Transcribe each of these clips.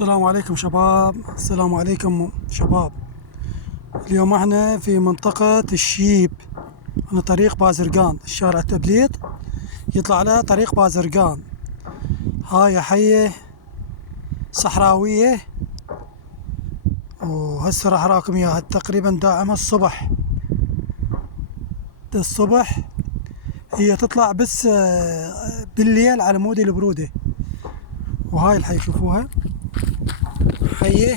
السلام عليكم شباب. السلام عليكم شباب. اليوم احنا في منطقة الشيب، على طريق بازرقان، الشارع تبليط يطلع على طريق بازرقان. هاي حية صحراوية، وهسه راح اراكم اياها. تقريبا داعمة الصبح، الصبح هي تطلع بس بالليل على مود البرودة. وهاي الحي شوفوها، حية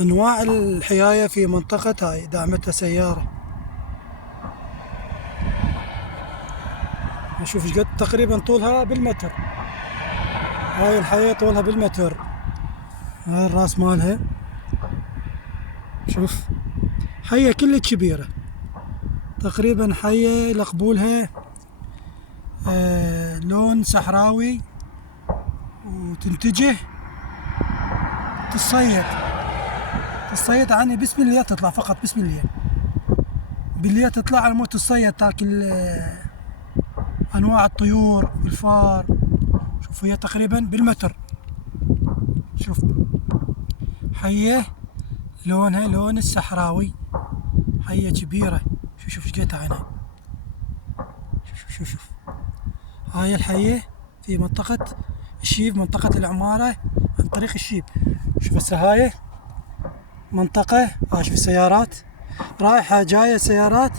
أنواع الحياية في منطقة هاي دعمتها سيارة. نشوف ايش قد تقريبا طولها بالمتر. هاي الحياة طولها بالمتر. هاي الراس مالها، شوف حية كلها كبيرة، تقريبا حية لقبولها لون صحراوي، وتنتجه تصيد عني بسم الله، تطلع فقط بسم الله بالليل، تطلع على مود تصيد، تاكل انواع الطيور والفار. شوف هي تقريبا بالمتر. شوف حية لونها لون الصحراوي، حية كبيرة. شوف ايش قد عينها. شوف هاي الحية في منطقة الشيب، منطقة العمارة عن طريق الشيب. شوف هسه هاي منطقة، شوف السيارات رايحة جاية، سيارات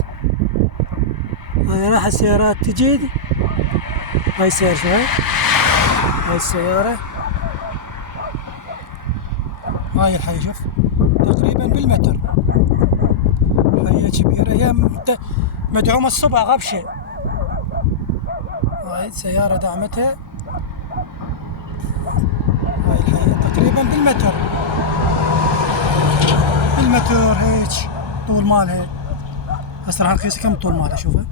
هاي رايحة السيارات تجي. هاي السيارة، شوف هاي السيارة، هاي الحية شوف تقريبا بالمتر. حية كبيرة، هي مدعومة الصبع غبشة. هاي السيارة دعمتها. هاي الحية تقريبا بالمتر، هيك طول مالها. هسه راح نقيس كم طول مالها. شوفها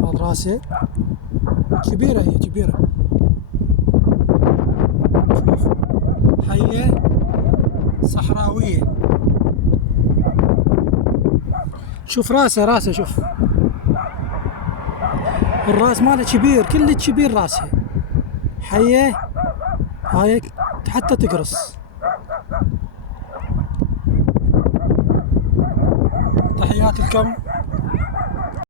هذا راسه كبيرة، هي كبيرة. شوف حية صحراوية. شوف راسه شوف الراس ماله كبير، كل كبير راسها. حية هاي حتى تقرص. تحياتي لكم.